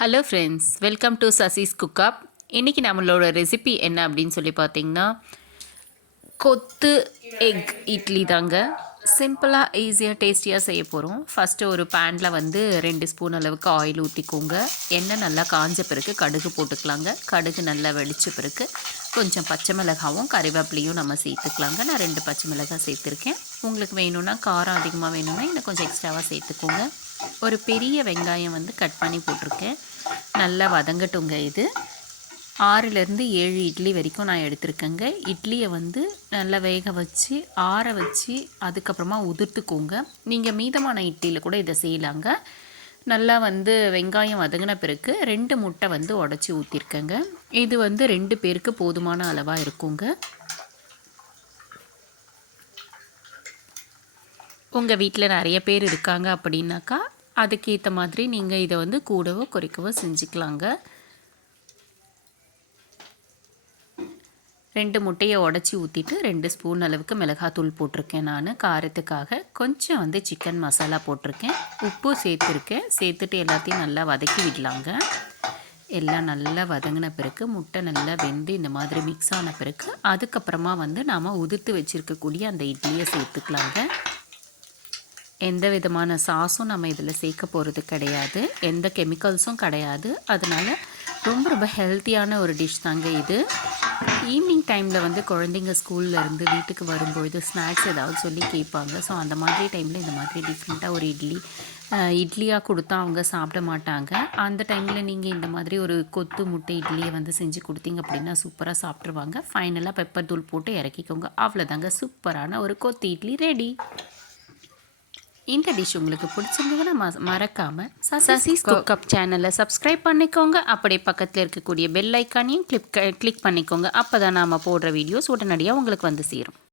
Hello friends, welcome to Sasi's cook-up. இன்றைக்கி நம்மளோட recipe என்ன அப்படின்னு சொல்லி பார்த்தீங்கன்னா, கொத்து எக் இட்லி தாங்க. சிம்பிளாக ஈஸியாக டேஸ்டியாக செய்ய போகிறோம். ஃபஸ்ட்டு ஒரு பேனில் வந்து 2 ஸ்பூன் அளவுக்கு ஆயில் ஊற்றிக்கோங்க. எண்ணெய் நல்லா காஞ்ச பிறகு கடுகு போட்டுக்கலாங்க. கடுகு நல்லா வெடித்த பிறகு கொஞ்சம் பச்சை மிளகாவும் கறிவேப்பிலையும் நம்ம சேர்த்துக்கலாங்க. நான் 2 பச்சை மிளகாய் சேர்த்துருக்கேன். உங்களுக்கு வேணும்னா காரம் அதிகமாக வேணும்னா இன்னும் கொஞ்சம் எக்ஸ்ட்ராவாக சேர்த்துக்கோங்க. ஒரு பெரிய வெங்காயம் வந்து கட் பண்ணி போட்டிருக்கேன். நல்லா வதங்கட்டுங்க. இது 6லேருந்து 7 இட்லி வரைக்கும் நான் எடுத்திருக்கேங்க. இட்லியை வந்து நல்லா வேக வச்சு ஆற வச்சு அதுக்கப்புறமா உதிர்த்துக்கோங்க. நீங்கள் மீதமான இட்லியில் கூட இதை செய்யலாங்க. நல்லா வந்து வெங்காயம் வதங்கின பிறகு 2 முட்டை வந்து உடச்சி ஊற்றிருக்கேங்க. இது வந்து 2 பேருக்கு போதுமான அளவாக இருக்குங்க. உங்கள் வீட்டில் நிறைய பேர் இருக்காங்க அப்படின்னாக்கா அதுக்கேற்ற மாதிரி நீங்கள் இதை வந்து கூடவோ குறைக்கவோ செஞ்சுக்கலாங்க. 2 முட்டையை உடச்சி ஊற்றிட்டு 2 ஸ்பூன் அளவுக்கு மிளகாத்தூள் போட்டிருக்கேன். நான் காரத்துக்காக கொஞ்சம் வந்து சிக்கன் மசாலா போட்டிருக்கேன். உப்பு சேர்த்துருக்கேன். சேர்த்துட்டு எல்லாத்தையும் நல்லா வதக்கி விடலாங்க. எல்லாம் நல்லா வதங்கின பிறகு முட்டை நல்லா வெந்து இந்த மாதிரி மிக்ஸ் ஆன பிறகு அதுக்கப்புறமா வந்து நாம் உதிர்த்து வச்சுருக்கக்கூடிய அந்த இட்லியை சேர்த்துக்கலாங்க. எந்த விதமான சாஸும் நம்ம இதில் சேர்க்க போகிறது கிடையாது. எந்த கெமிக்கல்ஸும் கிடையாது. அதனால் ரொம்ப ஹெல்த்தியான ஒரு டிஷ் தாங்க இது. ஈவினிங் டைமில் வந்து குழந்தைங்க ஸ்கூல்லேருந்து வீட்டுக்கு வரும்பொழுது ஸ்நாக்ஸ் ஏதாவது சொல்லி கேட்பாங்க. ஸோ அந்த மாதிரி டைமில் இந்த மாதிரி டிஃப்ரெண்ட்டாக ஒரு இட்லியாக கொடுத்தா அவங்க சாப்பிட மாட்டாங்க. அந்த டைமில் நீங்கள் இந்த மாதிரி ஒரு கொத்து முட்டை இட்லியை வந்து செஞ்சு கொடுத்தீங்க அப்படின்னா சூப்பராக சாப்பிட்ருவாங்க. ஃபைனலாக பெப்பர் தூள் போட்டு இறக்கிக்கோங்க. அவ்வளோதாங்க, சூப்பரான ஒரு கொத்து இட்லி ரெடி. இந்த டிஷ் உங்களுக்கு பிடிச்சிருந்ததுன்னா மறக்காமல் சசிஸ் குக்கப் சேனலை சப்ஸ்கிரைப் பண்ணிக்கோங்க. அப்படியே பக்கத்தில் இருக்கக்கூடிய பெல் ஐக்கானையும் கிளிக் பண்ணிக்கோங்க. அப்போ தான் நாம் போடுற வீடியோஸ் உடனடியாக உங்களுக்கு வந்து சேரும்.